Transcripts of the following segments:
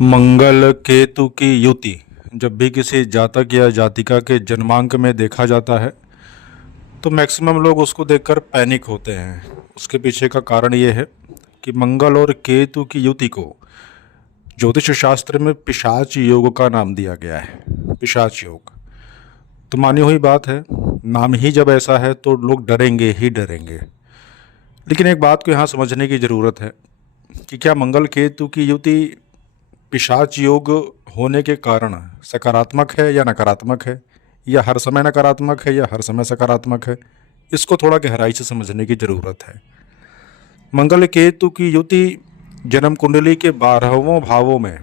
मंगल केतु की युति जब भी किसी जातक या जातिका के जन्मांक में देखा जाता है तो मैक्सिमम लोग उसको देखकर पैनिक होते हैं। उसके पीछे का कारण ये है कि मंगल और केतु की युति को ज्योतिष शास्त्र में पिशाच योग का नाम दिया गया है। पिशाच योग तो मानी हुई बात है, नाम ही जब ऐसा है तो लोग डरेंगे ही डरेंगे। लेकिन एक बात को यहाँ समझने की ज़रूरत है कि क्या मंगल केतु की युति पिशाच योग होने के कारण सकारात्मक है या नकारात्मक है, या हर समय नकारात्मक है या हर समय सकारात्मक है। इसको थोड़ा गहराई से समझने की ज़रूरत है। मंगल केतु की युति जन्म कुंडली के 12वें भावों में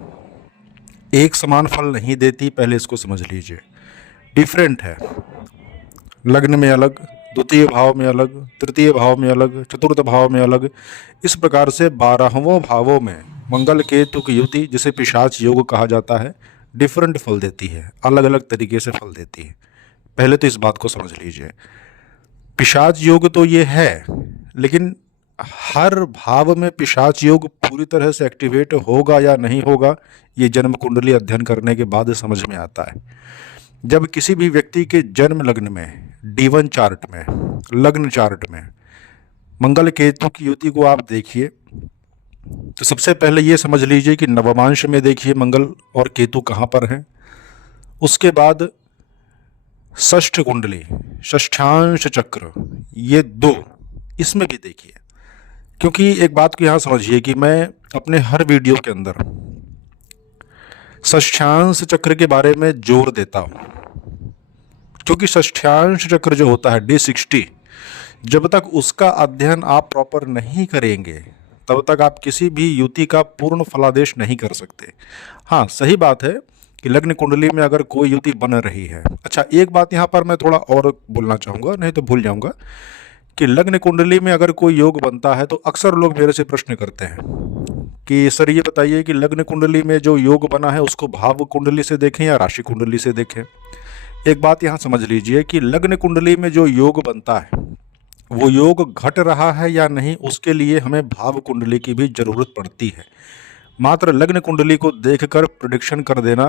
एक समान फल नहीं देती। पहले इसको समझ लीजिए, डिफरेंट है। लग्न में अलग, द्वितीय भाव में अलग, तृतीय भाव में अलग, चतुर्थ भाव में अलग। इस प्रकार से 12वें भावों में मंगल केतु की युति, जिसे पिशाच योग कहा जाता है, डिफरेंट फल देती है, अलग अलग तरीके से फल देती है। पहले तो इस बात को समझ लीजिए, पिशाच योग तो ये है, लेकिन हर भाव में पिशाच योग पूरी तरह से एक्टिवेट होगा या नहीं होगा, ये जन्म कुंडली अध्ययन करने के बाद समझ में आता है। जब किसी भी व्यक्ति के जन्म लग्न में, D1 चार्ट में, लग्न चार्ट में मंगल केतु की युति को आप देखिए तो सबसे पहले ये समझ लीजिए कि नवमांश में देखिए मंगल और केतु कहाँ पर हैं। उसके बाद षष्ठ कुंडली, षष्ठांश चक्र, ये दो, इसमें भी देखिए। क्योंकि एक बात को यहाँ समझिए कि मैं अपने हर वीडियो के अंदर षष्ठांश चक्र के बारे में जोर देता हूँ, क्योंकि षष्ठांश चक्र जो होता है D60, जब तक उसका अध्ययन आप प्रॉपर नहीं करेंगे तब तक आप किसी भी युति का पूर्ण फलादेश नहीं कर सकते। हाँ, सही बात है कि लग्न कुंडली में अगर कोई युति बन रही है। अच्छा, एक बात यहाँ पर मैं थोड़ा और बोलना चाहूँगा, नहीं तो भूल जाऊँगा, कि लग्न कुंडली में अगर कोई योग बनता है तो अक्सर लोग मेरे से प्रश्न करते हैं कि सर ये बताइए कि लग्न कुंडली में जो योग बना है उसको भाव कुंडली से देखें या राशि कुंडली से देखें। एक बात यहाँ समझ लीजिए कि लग्न कुंडली में जो योग बनता है वो योग घट रहा है या नहीं, उसके लिए हमें भाव कुंडली की भी ज़रूरत पड़ती है। मात्र लग्न कुंडली को देखकर प्रेडिक्शन कर देना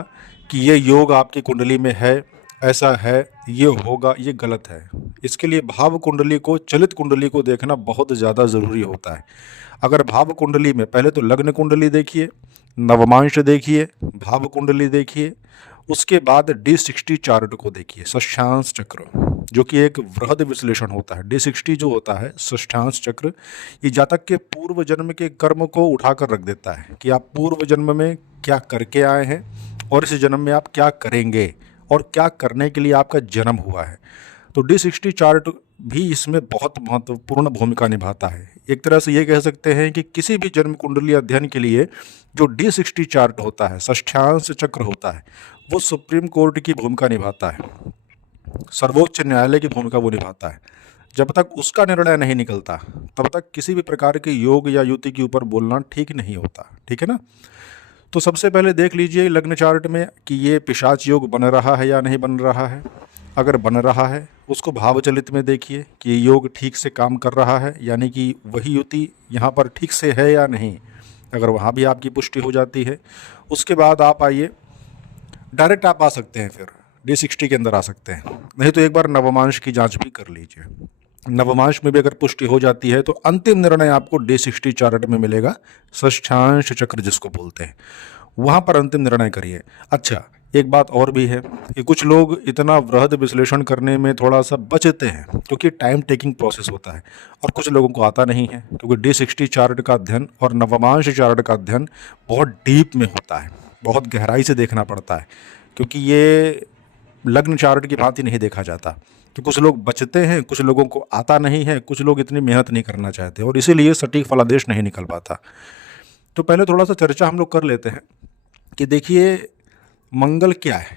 कि ये योग आपकी कुंडली में है, ऐसा है, ये होगा, ये गलत है। इसके लिए भाव कुंडली को, चलित कुंडली को देखना बहुत ज़्यादा ज़रूरी होता है। अगर भाव कुंडली में पहले तो लग्न कुंडली देखिए, नवमांश देखिए, भाव कुंडली देखिए, उसके बाद D60 चार्ट को देखिए, षष्ठांश चक्र, जो कि एक वृहद विश्लेषण होता है। D60 जो होता है, षष्ठांश चक्र, ये जातक के पूर्व जन्म के कर्म को उठाकर रख देता है कि आप पूर्व जन्म में क्या करके आए हैं और इस जन्म में आप क्या करेंगे और क्या करने के लिए आपका जन्म हुआ है। तो D60 चार्ट भी इसमें बहुत महत्वपूर्ण भूमिका निभाता है। एक तरह से ये कह सकते हैं कि किसी भी जन्म कुंडली अध्ययन के लिए जो D60 चार्ट होता है, षष्ठांश चक्र होता है, वो सुप्रीम कोर्ट की भूमिका निभाता है, सर्वोच्च न्यायालय की भूमिका वो निभाता है। जब तक उसका निर्णय नहीं निकलता तब तक किसी भी प्रकार के योग या युति के ऊपर बोलना ठीक नहीं होता। ठीक है ना? तो सबसे पहले देख लीजिए लग्न चार्ट में कि ये पिशाच योग बन रहा है या नहीं बन रहा है। अगर बन रहा है उसको भावचलित में देखिए कि ये योग ठीक से काम कर रहा है, यानी कि वही युति यहाँ पर ठीक से है या नहीं। अगर वहाँ भी आपकी पुष्टि हो जाती है, उसके बाद आप आइए, डायरेक्ट आप आ सकते हैं, फिर D60 के अंदर आ सकते हैं। नहीं तो एक बार नवमांश की जांच भी कर लीजिए। नवमांश में भी अगर पुष्टि हो जाती है तो अंतिम निर्णय आपको D60 चार्ट में मिलेगा, षष्ठांश चक्र जिसको बोलते हैं, वहाँ पर अंतिम निर्णय करिए। अच्छा, एक बात और भी है कि कुछ लोग इतना वृहद विश्लेषण करने में थोड़ा सा बचते हैं क्योंकि टाइम टेकिंग प्रोसेस होता है, और कुछ लोगों को आता नहीं है क्योंकि D60 चार्ट का अध्ययन और नवमांश चार्ट का अध्ययन बहुत डीप में होता है, बहुत गहराई से देखना पड़ता है, क्योंकि ये लग्न चार्ट की भांति नहीं देखा जाता। तो कुछ लोग बचते हैं, कुछ लोगों को आता नहीं है, कुछ लोग इतनी मेहनत नहीं करना चाहते और इसीलिए सटीक फलादेश नहीं निकल पाता। तो पहले थोड़ा सा चर्चा हम लोग कर लेते हैं कि देखिए मंगल क्या है।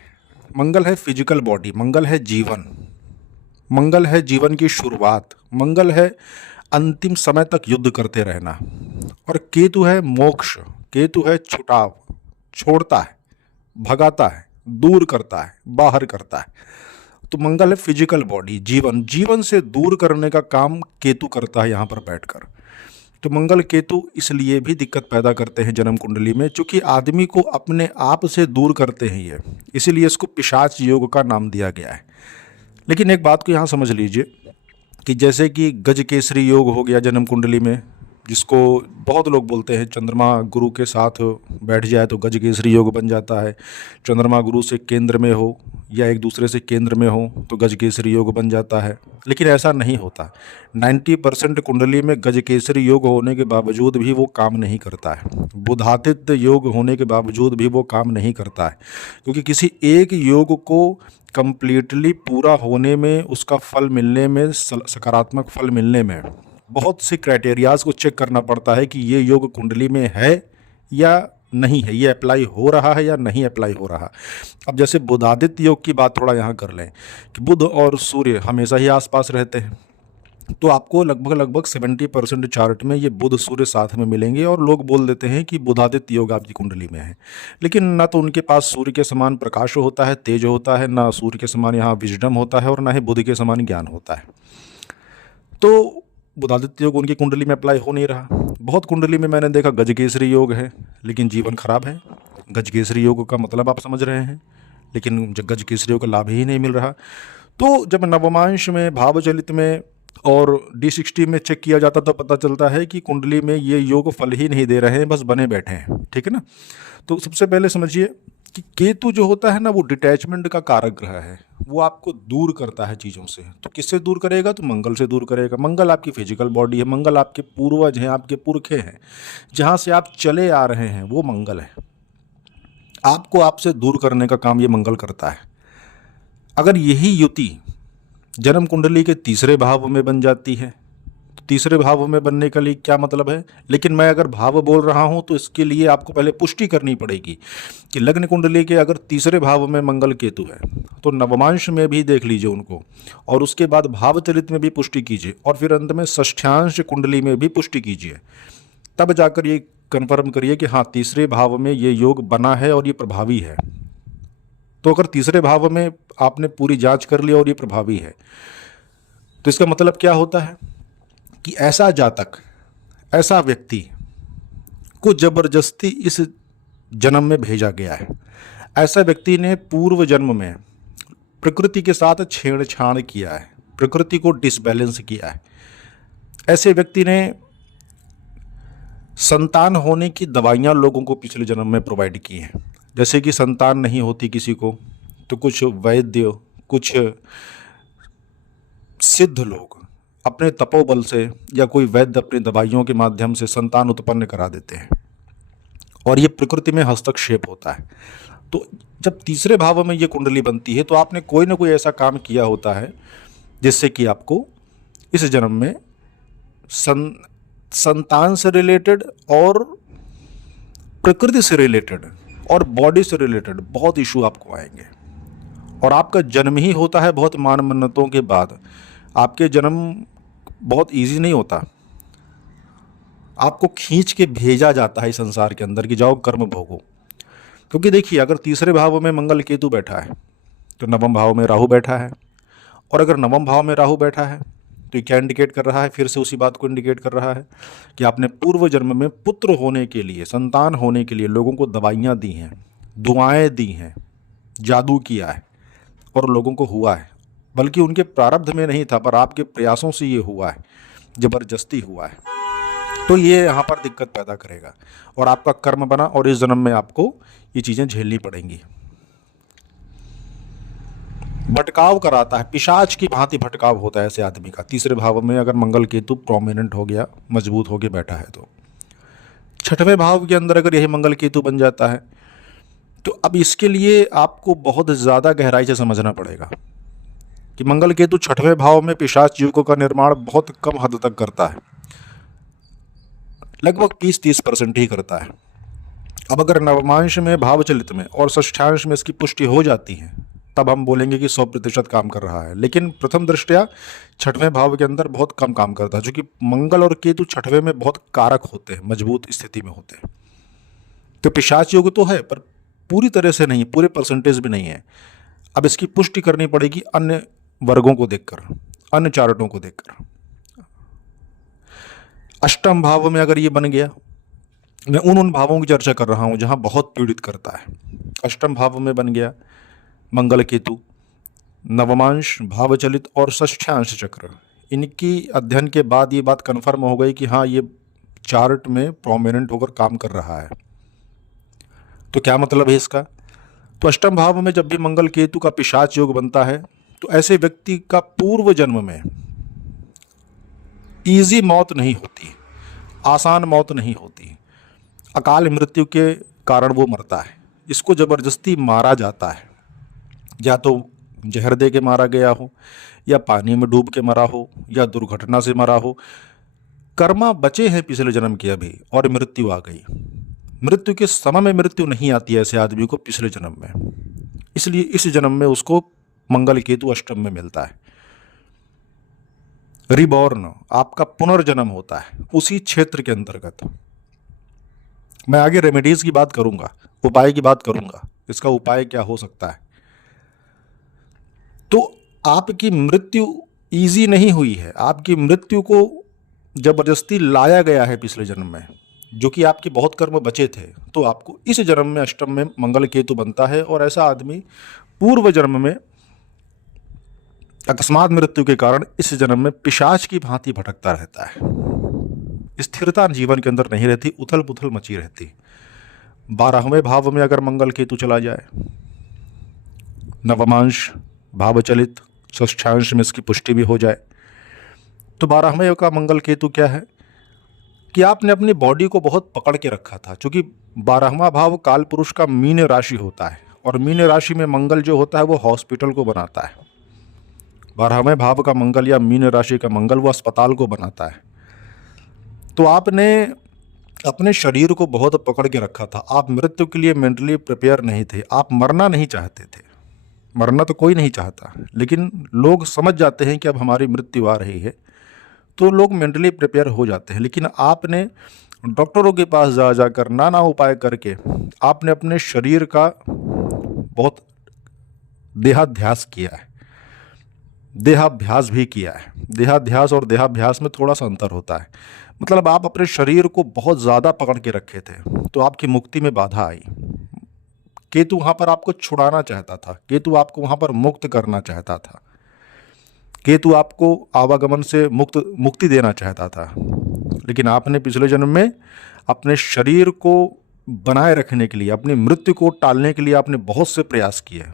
मंगल है फिजिकल बॉडी, मंगल है जीवन, मंगल है जीवन की शुरुआत, मंगल है अंतिम समय तक युद्ध करते रहना, और केतु है मोक्ष, केतु है छुटाव, छोड़ता है, भगाता है, दूर करता है, बाहर करता है। तो मंगल है फिजिकल बॉडी, जीवन, जीवन से दूर करने का काम केतु करता है यहाँ पर बैठकर। तो मंगल केतु इसलिए भी दिक्कत पैदा करते हैं जन्म कुंडली में, चूँकि आदमी को अपने आप से दूर करते हैं ये, इसीलिए इसको पिशाच योग का नाम दिया गया है। लेकिन एक बात को यहाँ समझ लीजिए कि जैसे कि गजकेसरी योग हो गया जन्म कुंडली में, जिसको बहुत लोग बोलते हैं चंद्रमा गुरु के साथ बैठ जाए तो गजकेसरी योग बन जाता है, चंद्रमा गुरु से केंद्र में हो या एक दूसरे से केंद्र में हो तो गजकेसरी योग बन जाता है। लेकिन ऐसा नहीं होता। 90% कुंडली में गजकेसरी योग होने के बावजूद भी वो काम नहीं करता है, बुधादित्य योग होने के बावजूद भी वो काम नहीं करता है, क्योंकि किसी एक योग को कंप्लीटली पूरा होने में, उसका फल मिलने में, सकारात्मक फल मिलने में बहुत से क्राइटेरियाज को चेक करना पड़ता है कि ये योग कुंडली में है या नहीं है, ये अप्लाई हो रहा है या नहीं अप्लाई हो रहा। अब जैसे बुधादित्य योग की बात थोड़ा यहाँ कर लें कि बुध और सूर्य हमेशा ही आसपास रहते हैं, तो आपको लगभग 70% चार्ट में ये बुध सूर्य साथ में मिलेंगे और लोग बोल देते हैं कि बुधादित्य योग आपकी कुंडली में है। लेकिन ना तो उनके पास सूर्य के समान प्रकाश होता है, तेज होता है, ना सूर्य के समान यहाँ विजडम होता है और ना ही बुध के समान ज्ञान होता है। तो बुधादित्य योग उनकी कुंडली में अप्लाई हो नहीं रहा। बहुत कुंडली में मैंने देखा गजकेसरी योग है लेकिन जीवन खराब है। गजकेसरी योग का मतलब आप समझ रहे हैं, लेकिन गजकेसरी योग का लाभ ही नहीं मिल रहा। तो जब नवमांश में, भावचलित में और D60 में चेक किया जाता तो पता चलता है कि कुंडली में ये योग फल ही नहीं दे रहे हैं, बस बने बैठे हैं। ठीक है ना। तो सबसे पहले समझिए कि केतु जो होता है ना, वो डिटैचमेंट का कारक ग्रह है, वो आपको दूर करता है चीज़ों से। तो किससे दूर करेगा? तो मंगल से दूर करेगा। मंगल आपकी फिजिकल बॉडी है, मंगल आपके पूर्वज हैं, आपके पुरखे हैं, जहाँ से आप चले आ रहे हैं वो मंगल है। आपको आपसे दूर करने का काम ये मंगल करता है। अगर यही युति जन्म कुंडली के तीसरे भाव में बन जाती है, तीसरे भाव में बनने के लिए क्या मतलब है? लेकिन मैं अगर भाव बोल रहा हूं तो इसके लिए आपको पहले पुष्टि करनी पड़ेगी कि लग्न कुंडली के अगर तीसरे भाव में मंगल केतु है तो नवमांश में भी देख लीजिए उनको, और उसके बाद भावचलित में भी पुष्टि कीजिए, और फिर अंत में षष्ठ्यांश कुंडली में भी पुष्टि कीजिए। तब जाकर ये कन्फर्म करिए कि हाँ, तीसरे भाव में ये योग बना है और ये प्रभावी है। तो अगर तीसरे भाव में आपने पूरी जांच कर ली और ये प्रभावी है तो इसका मतलब क्या होता है कि ऐसा जातक, ऐसा व्यक्ति को जबरदस्ती इस जन्म में भेजा गया है। ऐसा व्यक्ति ने पूर्व जन्म में प्रकृति के साथ छेड़छाड़ किया है, प्रकृति को डिसबैलेंस किया है। ऐसे व्यक्ति ने संतान होने की दवाइयाँ लोगों को पिछले जन्म में प्रोवाइड की हैं। जैसे कि संतान नहीं होती किसी को तो कुछ वैद्य, कुछ सिद्ध लोग अपने तपोबल से या कोई वैद्य अपनी दवाइयों के माध्यम से संतान उत्पन्न करा देते हैं, और ये प्रकृति में हस्तक्षेप होता है। तो जब तीसरे भाव में ये कुंडली बनती है तो आपने कोई ना कोई ऐसा काम किया होता है जिससे कि आपको इस जन्म में संतान से रिलेटेड और प्रकृति से रिलेटेड और बॉडी से रिलेटेड बहुत इशू आपको आएंगे। और आपका जन्म ही होता है बहुत मान मन्नतों के बाद। आपके जन्म बहुत इजी नहीं होता, आपको खींच के भेजा जाता है इस संसार के अंदर कि जाओ कर्म भोगो। क्योंकि देखिए, अगर तीसरे भाव में मंगल केतु बैठा है तो नवम भाव में राहु बैठा है, और अगर नवम भाव में राहु बैठा है तो ये क्या इंडिकेट कर रहा है? फिर से उसी बात को इंडिकेट कर रहा है कि आपने पूर्व जन्म में पुत्र होने के लिए, संतान होने के लिए लोगों को दवाइयाँ दी हैं, दुआएं दी हैं, जादू किया है और लोगों को हुआ है। बल्कि उनके प्रारब्ध में नहीं था, पर आपके प्रयासों से ये हुआ है, जबरदस्ती हुआ है। तो ये यहाँ पर दिक्कत पैदा करेगा और आपका कर्म बना, और इस जन्म में आपको ये चीज़ें झेलनी पड़ेंगी। भटकाव कराता है, पिशाच की भांति भटकाव होता है ऐसे आदमी का। तीसरे भाव में अगर मंगल केतु प्रोमिनेंट हो गया, मजबूत होकर बैठा है तो। छठवें भाव के अंदर अगर यही मंगल केतु बन जाता है तो अब इसके लिए आपको बहुत ज़्यादा गहराई से समझना पड़ेगा कि मंगल केतु छठवें भाव में पिशाच युगों का निर्माण बहुत कम हद तक करता है, लगभग 20-30% ही करता है। अब अगर नवमांश में, भावचलित में और षष्ठांश में इसकी पुष्टि हो जाती है तब हम बोलेंगे कि 100% काम कर रहा है। लेकिन प्रथम दृष्टया छठवें भाव के अंदर बहुत कम काम करता है, क्योंकि मंगल और केतु छठवें में बहुत कारक होते हैं, मजबूत स्थिति में होते हैं। तो पिशाच योग तो है पर पूरी तरह से नहीं, पूरे परसेंटेज भी नहीं है। अब इसकी पुष्टि करनी पड़ेगी अन्य वर्गों को देखकर, अन्य चार्टों को देखकर। अष्टम भाव में अगर ये बन गया, मैं उन भावों की चर्चा कर रहा हूँ जहाँ बहुत पीड़ित करता है। अष्टम भाव में बन गया मंगल केतु, नवमांश, भावचलित और षष्ठ्यांश चक्र, इनकी अध्ययन के बाद ये बात कन्फर्म हो गई कि हाँ, ये चार्ट में प्रोमिनेंट होकर काम कर रहा है। तो क्या मतलब है इसका? तो अष्टम भाव में जब भी मंगल केतु का पिशाच योग बनता है तो ऐसे व्यक्ति का पूर्व जन्म में इजी मौत नहीं होती, आसान मौत नहीं होती, अकाल मृत्यु के कारण वो मरता है। इसको ज़बरदस्ती मारा जाता है, या तो जहर दे के मारा गया हो, या पानी में डूब के मरा हो, या दुर्घटना से मरा हो। कर्मा बचे हैं पिछले जन्म के अभी और मृत्यु आ गई। मृत्यु के समय में मृत्यु नहीं आती है ऐसे आदमी को पिछले जन्म में, इसलिए इस जन्म में उसको मंगल केतु अष्टम में मिलता है। रिबॉर्न, आपका पुनर्जन्म होता है उसी क्षेत्र के अंतर्गत। मैं आगे रेमेडीज की बात करूंगा, उपाय की बात करूंगा, इसका उपाय क्या हो सकता है। तो आपकी मृत्यु इजी नहीं हुई है, आपकी मृत्यु को जबरदस्ती लाया गया है पिछले जन्म में, जो कि आपके बहुत कर्म बचे थे। तो आपको इस जन्म में अष्टम में मंगल केतु बनता है और ऐसा आदमी पूर्व जन्म में अकस्मात मृत्यु के कारण इस जन्म में पिशाच की भांति भटकता रहता है। स्थिरता जीवन के अंदर नहीं रहती, उथल पुथल मची रहती। 12वें भाव में अगर मंगल केतु चला जाए, नवमांश, भावचलित, षष्ठांश में इसकी पुष्टि भी हो जाए, तो 12वें का मंगल केतु क्या है कि आपने अपनी बॉडी को बहुत पकड़ के रखा था। क्योंकि 12वां भाव काल पुरुष का मीन राशि होता है और मीन राशि में मंगल जो होता है वो हॉस्पिटल को बनाता है। 12वें भाव का मंगल या मीन राशि का मंगल वो अस्पताल को बनाता है। तो आपने अपने शरीर को बहुत पकड़ के रखा था, आप मृत्यु के लिए मेंटली प्रिपेयर नहीं थे, आप मरना नहीं चाहते थे। मरना तो कोई नहीं चाहता, लेकिन लोग समझ जाते हैं कि अब हमारी मृत्यु आ रही है तो लोग मेंटली प्रिपेयर हो जाते हैं। लेकिन आपने डॉक्टरों के पास जा जाकर नाना उपाय करके आपने अपने शरीर का बहुत देहाध्यास किया है, देहाभ्यास भी किया है। देहाध्यास और देहाभ्यास में थोड़ा सा अंतर होता है। मतलब आप अपने शरीर को बहुत ज़्यादा पकड़ के रखे थे तो आपकी मुक्ति में बाधा आई। केतु वहाँ पर आपको छुड़ाना चाहता था, केतु आपको वहाँ पर मुक्त करना चाहता था, केतु आपको आवागमन से मुक्ति देना चाहता था। लेकिन आपने पिछले जन्म में अपने शरीर को बनाए रखने के लिए, अपनी मृत्यु को टालने के लिए आपने बहुत से प्रयास किए।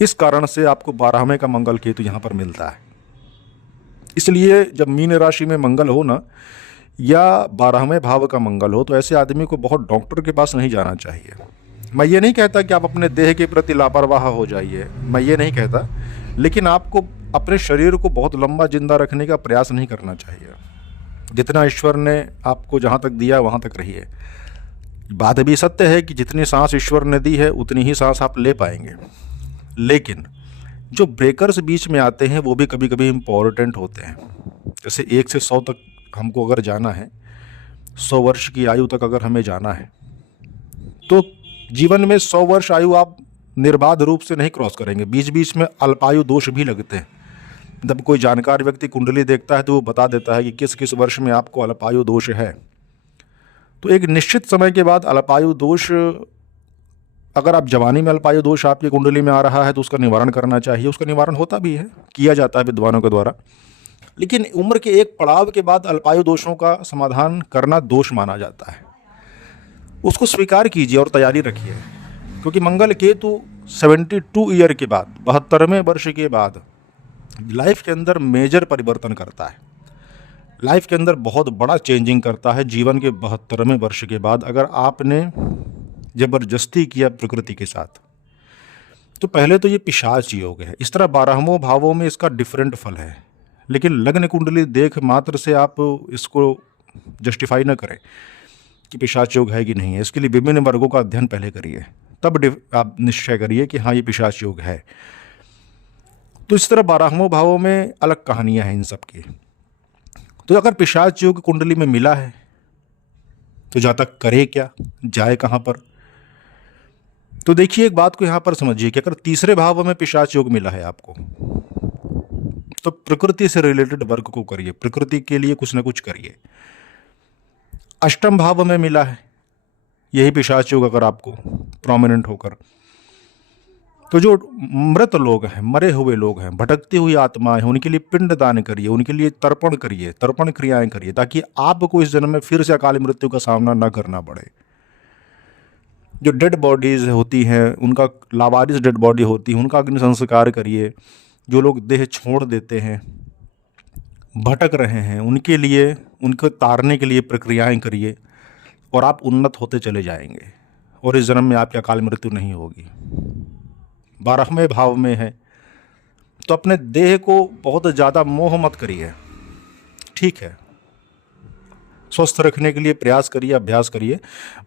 इस कारण से आपको 12वें का मंगल केतु यहाँ पर मिलता है। इसलिए जब मीन राशि में मंगल हो ना, या 12वें भाव का मंगल हो, तो ऐसे आदमी को बहुत डॉक्टर के पास नहीं जाना चाहिए। मैं ये नहीं कहता कि आप अपने देह के प्रति लापरवाह हो जाइए, मैं ये नहीं कहता, लेकिन आपको अपने शरीर को बहुत लंबा जिंदा रखने का प्रयास नहीं करना चाहिए। जितना ईश्वर ने आपको जहाँ तक दिया वहाँ तक रहिए। बात भी सत्य है कि जितनी सांस ईश्वर ने दी है उतनी ही सांस आप ले पाएंगे, लेकिन जो ब्रेकर्स बीच में आते हैं वो भी कभी कभी इम्पोर्टेंट होते हैं। जैसे 1 से 100 तक हमको अगर जाना है, 100 वर्ष की आयु तक अगर हमें जाना है, तो जीवन में 100 वर्ष आयु आप निर्बाध रूप से नहीं क्रॉस करेंगे। बीच बीच में अल्पायु दोष भी लगते हैं। जब कोई जानकार व्यक्ति कुंडली देखता है तो वो बता देता है कि किस किस वर्ष में आपको अल्पायु दोष है। तो एक निश्चित समय के बाद अल्पायु दोष, अगर आप जवानी में अल्पायु दोष आपकी कुंडली में आ रहा है तो उसका निवारण करना चाहिए। उसका निवारण होता भी है, किया जाता है विद्वानों के द्वारा। लेकिन उम्र के एक पड़ाव के बाद अल्पायु दोषों का समाधान करना दोष माना जाता है। उसको स्वीकार कीजिए और तैयारी रखिए, क्योंकि मंगल केतु 72 ईयर के बाद, 72वें वर्ष के बाद लाइफ के अंदर मेजर परिवर्तन करता है। लाइफ के अंदर बहुत बड़ा चेंजिंग करता है जीवन के 72वें वर्ष के बाद। अगर आपने जबरदस्ती किया प्रकृति के साथ, तो पहले तो ये पिशाच योग है। इस तरह 12वें भावों में इसका डिफरेंट फल है, लेकिन लग्न कुंडली देख मात्र से आप इसको जस्टिफाई न करें कि पिशाच योग है कि नहीं है। इसके लिए विभिन्न वर्गों का अध्ययन पहले करिए, तब आप निश्चय करिए कि हाँ ये पिशाच योग है। तो इस तरह 12वें भावों में अलग कहानियां हैं इन सब की। तो अगर पिशाच योग कुंडली में मिला है तो जातक करे क्या, जाए कहाँ पर? तो देखिए, एक बात को यहाँ पर समझिए कि अगर तीसरे भाव में पिशाच योग मिला है आपको, तो प्रकृति से रिलेटेड वर्क को करिए, प्रकृति के लिए कुछ ना कुछ करिए। अष्टम भाव में मिला है यही पिशाच योग अगर आपको प्रोमिनेंट होकर, तो जो मृत लोग हैं, मरे हुए लोग हैं, भटकती हुई आत्माएं हैं, उनके लिए पिंड दान करिए, उनके लिए तर्पण करिए, तर्पण क्रियाएं करिए, ताकि आपको इस जन्म में फिर से अकाल मृत्यु का सामना न करना पड़े। जो डेड बॉडीज होती हैं, उनका लावारिस डेड बॉडी होती है, उनका अग्नि संस्कार करिए। जो लोग देह छोड़ देते हैं, भटक रहे हैं, उनके लिए, उनको तारने के लिए प्रक्रियाएं करिए और आप उन्नत होते चले जाएंगे और इस जन्म में आपकी अकाल मृत्यु नहीं होगी। 12वें भाव में है तो अपने देह को बहुत ज़्यादा मोह मत करिए, ठीक है, स्वस्थ रखने के लिए प्रयास करिए, अभ्यास करिए,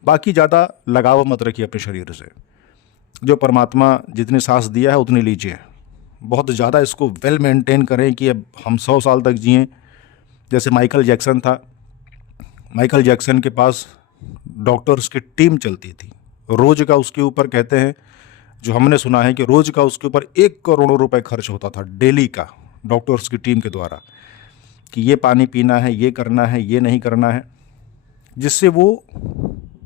बाकी ज़्यादा लगाव मत रखिए अपने शरीर से। जो परमात्मा जितनी सांस दिया है उतनी लीजिए, बहुत ज़्यादा इसको वेल मेंटेन करें कि अब हम 100 साल तक जिएं। जैसे माइकल जैक्सन था, माइकल जैक्सन के पास डॉक्टर्स की टीम चलती थी, रोज़ का उसके ऊपर कहते हैं, जो हमने सुना है कि रोज़ का उसके ऊपर 1 करोड़ रुपए खर्च होता था डेली का, डॉक्टर्स की टीम के द्वारा, कि ये पानी पीना है, ये करना है, ये नहीं करना है, जिससे वो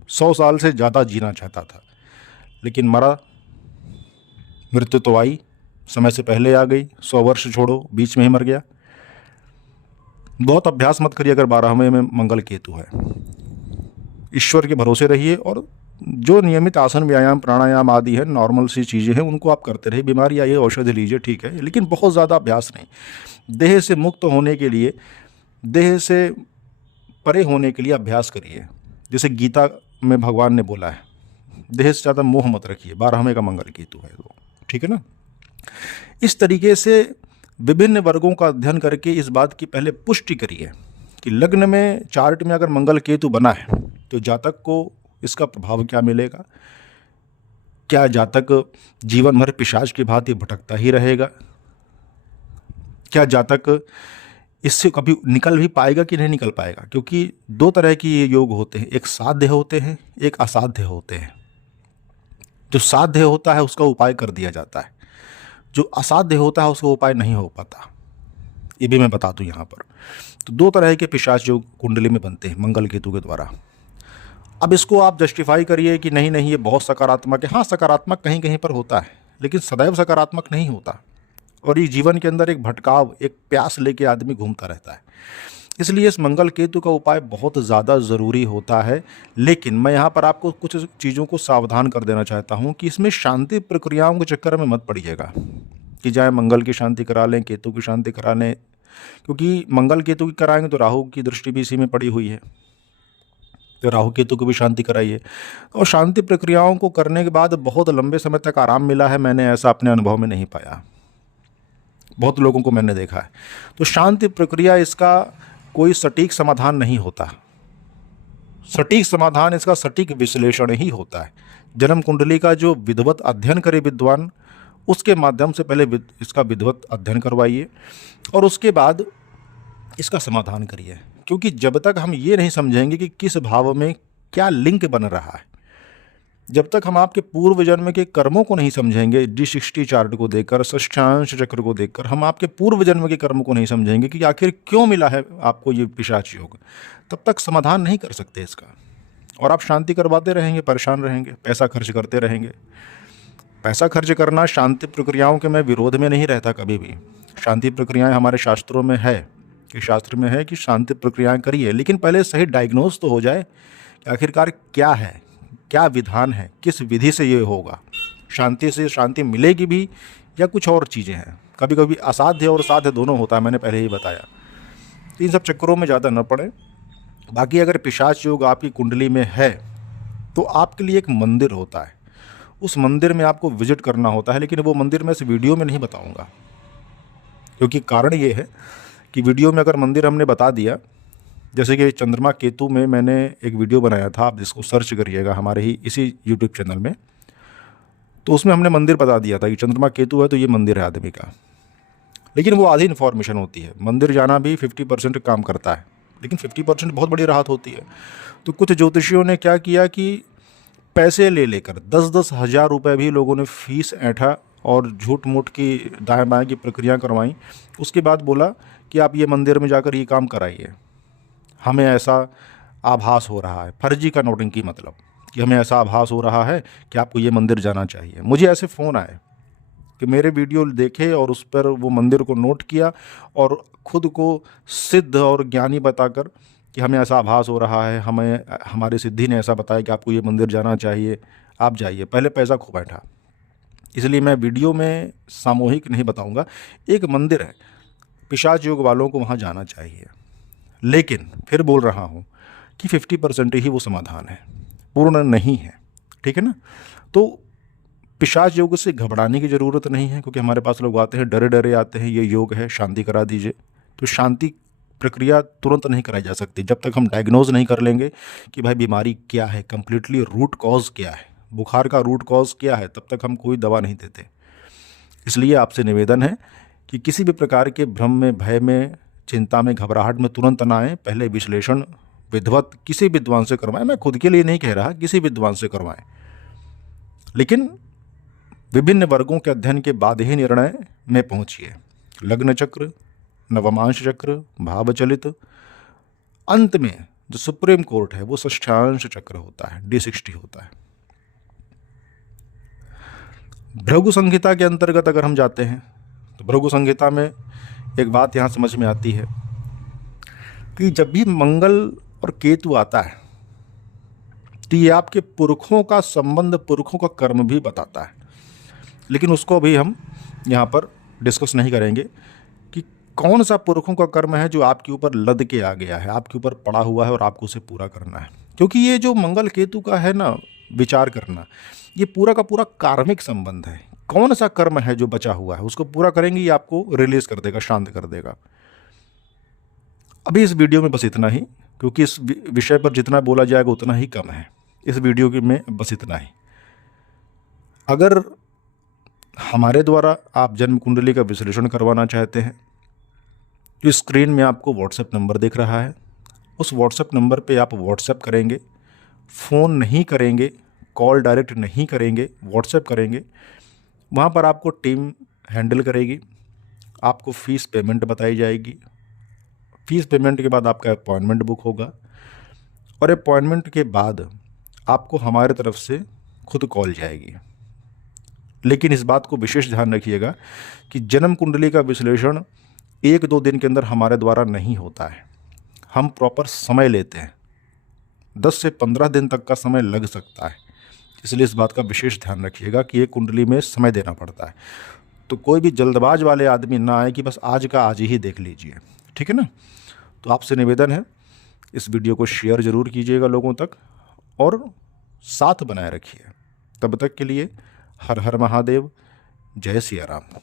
100 साल से ज़्यादा जीना चाहता था। लेकिन मरा, मृत्यु तो आई, समय से पहले आ गई, 100 वर्ष छोड़ो, बीच में ही मर गया। बहुत अभ्यास मत करिए अगर 12वें में मंगल केतु है। ईश्वर के भरोसे रहिए और जो नियमित आसन, व्यायाम, प्राणायाम आदि है, नॉर्मल सी चीज़ें हैं, उनको आप करते रहिए। बीमारी आई है, औषधि लीजिए, ठीक है, लेकिन बहुत ज़्यादा अभ्यास नहीं। देह से मुक्त होने के लिए, देह से परे होने के लिए अभ्यास करिए। जैसे गीता में भगवान ने बोला है, देह से ज़्यादा मोह मत रखिए, 12वें का मंगल केतु है तो, ठीक है ना। इस तरीके से विभिन्न वर्गों का अध्ययन करके इस बात की पहले पुष्टि करिए कि लग्न में, चार्ट में अगर मंगल केतु बना है तो जातक को इसका प्रभाव क्या मिलेगा। क्या जातक जीवन भर पिशाच की भांति भटकता ही रहेगा? क्या जातक इससे कभी निकल भी पाएगा कि नहीं निकल पाएगा? क्योंकि 2 तरह की ये योग होते हैं, एक साध्य होते हैं, एक असाध्य होते हैं। जो साध्य होता है उसका उपाय कर दिया जाता है, जो असाध्य होता है उसका उपाय नहीं हो पाता। ये भी मैं बता दूं यहाँ पर। तो 2 तरह के पिशाच जो कुंडली में बनते हैं मंगल केतु के द्वारा। अब इसको आप जस्टिफाई करिए कि नहीं नहीं ये बहुत सकारात्मक है। हाँ, सकारात्मक कहीं कहीं पर होता है, लेकिन सदैव सकारात्मक नहीं होता, और ये जीवन के अंदर एक भटकाव, एक प्यास लेके आदमी घूमता रहता है। इसलिए इस मंगल केतु का उपाय बहुत ज़्यादा ज़रूरी होता है। लेकिन मैं यहाँ पर आपको कुछ चीज़ों को सावधान कर देना चाहता हूँ कि इसमें शांति प्रक्रियाओं के चक्कर में मत पड़िएगा कि जाए मंगल की शांति करा लें, केतु की शांति करा लें, क्योंकि मंगल केतु की कराएंगे तो राहु की दृष्टि भी इसी में पड़ी हुई है, तो राहु केतु की भी शांति कराइए। और शांति प्रक्रियाओं को करने के बाद बहुत लंबे समय तक आराम मिला है, मैंने ऐसा अपने अनुभव में नहीं पाया, बहुत लोगों को मैंने देखा है। तो शांति प्रक्रिया इसका कोई सटीक समाधान नहीं होता, सटीक समाधान इसका सटीक विश्लेषण ही होता है। जन्म कुंडली का जो विधिवत अध्ययन करे विद्वान, उसके माध्यम से पहले इसका विधिवत अध्ययन करवाइए और उसके बाद इसका समाधान करिए। क्योंकि जब तक हम ये नहीं समझेंगे कि किस भाव में क्या लिंक बन रहा है, जब तक हम आपके पूर्व जन्म के कर्मों को नहीं समझेंगे, D60 चार्ट को देखकर, षष्ठांश चक्र को देखकर हम आपके पूर्व जन्म के कर्म को नहीं समझेंगे कि आखिर क्यों मिला है आपको ये पिशाच योग, तब तक समाधान नहीं कर सकते इसका। और आप शांति करवाते रहेंगे, परेशान रहेंगे, पैसा खर्च करते रहेंगे। पैसा खर्च करना शांति प्रक्रियाओं के मैं विरोध में नहीं रहता कभी भी। शांति प्रक्रियाएं हमारे शास्त्रों में है, कि शास्त्र में है कि शांति प्रक्रियाएं करिए, लेकिन पहले सही डायग्नोज तो हो जाए कि आखिरकार क्या है, क्या विधान है, किस विधि से ये होगा, शांति से शांति मिलेगी भी या कुछ और चीज़ें हैं। कभी कभी असाध्य और साध्य दोनों होता है, मैंने पहले ही बताया। इन सब चक्करों में ज़्यादा न पड़े। बाकी अगर पिशाच योग आपकी कुंडली में है तो आपके लिए एक मंदिर होता है, उस मंदिर में आपको विजिट करना होता है, लेकिन वो मंदिर मैं इस वीडियो में नहीं बताऊँगा, क्योंकि कारण ये है कि वीडियो में अगर मंदिर हमने बता दिया, जैसे कि चंद्रमा केतु में मैंने एक वीडियो बनाया था, आप जिसको सर्च करिएगा हमारे ही इसी यूट्यूब चैनल में, तो उसमें हमने मंदिर बता दिया था कि चंद्रमा केतु है तो ये मंदिर है आदमी का। लेकिन वो आधी इन्फॉर्मेशन होती है, मंदिर जाना भी 50% काम करता है, लेकिन 50% बहुत बड़ी राहत होती है। तो कुछ ज्योतिषियों ने क्या किया कि पैसे ले लेकर 10-10 हज़ार रुपये भी लोगों ने फीस ऐंठा और झूठ मूठ की दाएँ बाएँ की प्रक्रिया करवाई। उसके बाद बोला कि आप ये मंदिर में जाकर ये काम कराइए, हमें ऐसा आभास हो रहा है, फर्जी का नौटंकी मतलब कि हमें ऐसा आभास हो रहा है कि आपको ये मंदिर जाना चाहिए। मुझे ऐसे फ़ोन आए कि मेरे वीडियो देखे और उस पर वो मंदिर को नोट किया और खुद को सिद्ध और ज्ञानी बताकर कि हमें ऐसा आभास हो रहा है, हमें हमारी सिद्धि ने ऐसा बताया कि आपको ये मंदिर जाना चाहिए, आप जाइए। पहले पैसा खो बैठा, इसलिए मैं वीडियो में सामूहिक नहीं बताऊंगा। एक मंदिर है, पिशाच योग वालों को वहाँ जाना चाहिए, लेकिन फिर बोल रहा हूँ कि 50% ही वो समाधान है, पूर्ण नहीं है। ठीक है ना? तो पिशाच योग से घबराने की ज़रूरत नहीं है, क्योंकि हमारे पास लोग आते हैं डरे डरे आते हैं, ये योग है शांति करा दीजिए। तो शांति प्रक्रिया तुरंत नहीं कराई जा सकती जब तक हम डायग्नोज नहीं कर लेंगे कि भाई बीमारी क्या है, कंप्लीटली रूट कॉज क्या है, बुखार का रूट कॉज क्या है, तब तक हम कोई दवा नहीं देते। इसलिए आपसे निवेदन है कि किसी भी प्रकार के भ्रम में, भय में, चिंता में, घबराहट में तुरंत ना आए। पहले विश्लेषण विधिवत किसी विद्वान से करवाएं। मैं खुद के लिए नहीं कह रहा, किसी विद्वान से करवाएं, लेकिन विभिन्न वर्गों के अध्ययन के बाद ही निर्णय में पहुंचिए। लग्न चक्र, नवमांश चक्र, भावचलित, अंत में जो सुप्रीम कोर्ट है वो षष्ठांश चक्र होता है, D60 होता है। भृगु संहिता के अंतर्गत अगर हम जाते हैं तो भृगु संहिता में एक बात यहाँ समझ में आती है कि जब भी मंगल और केतु आता है तो ये आपके पुरखों का संबंध, पुरखों का कर्म भी बताता है, लेकिन उसको भी हम यहाँ पर डिस्कस नहीं करेंगे कि कौन सा पुरखों का कर्म है जो आपके ऊपर लद के आ गया है, आपके ऊपर पड़ा हुआ है और आपको उसे पूरा करना है। क्योंकि ये जो मंगल केतु का है ना विचार करना, ये पूरा का पूरा कार्मिक संबंध है। कौन सा कर्म है जो बचा हुआ है, उसको पूरा करेंगे, ये आपको रिलीज कर देगा, शांत कर देगा। अभी इस वीडियो में बस इतना ही, क्योंकि इस विषय पर जितना बोला जाएगा उतना ही कम है। इस वीडियो में बस इतना ही। अगर हमारे द्वारा आप जन्म कुंडली का विश्लेषण करवाना चाहते हैं तो स्क्रीन में आपको व्हाट्सएप नंबर दिख रहा है, उस व्हाट्सएप नंबर पे आप व्हाट्सएप करेंगे, फ़ोन नहीं करेंगे, कॉल डायरेक्ट नहीं करेंगे, व्हाट्सएप करेंगे। वहाँ पर आपको टीम हैंडल करेगी, आपको फ़ीस पेमेंट बताई जाएगी। फ़ीस पेमेंट के बाद आपका अपॉइंटमेंट बुक होगा और अपॉइंटमेंट के बाद आपको हमारे तरफ से खुद कॉल जाएगी। लेकिन इस बात को विशेष ध्यान रखिएगा कि जन्म कुंडली का विश्लेषण 1-2 दिन के अंदर हमारे द्वारा नहीं होता है, हम प्रॉपर समय लेते हैं। 10 से 15 दिन तक का समय लग सकता है, इसलिए इस बात का विशेष ध्यान रखिएगा कि एक कुंडली में समय देना पड़ता है। तो कोई भी जल्दबाज वाले आदमी ना आए कि बस आज का आज ही देख लीजिए। ठीक है ना? तो आपसे निवेदन है, इस वीडियो को शेयर ज़रूर कीजिएगा लोगों तक और साथ बनाए रखिए। तब तक के लिए हर हर महादेव, जय सिया राम।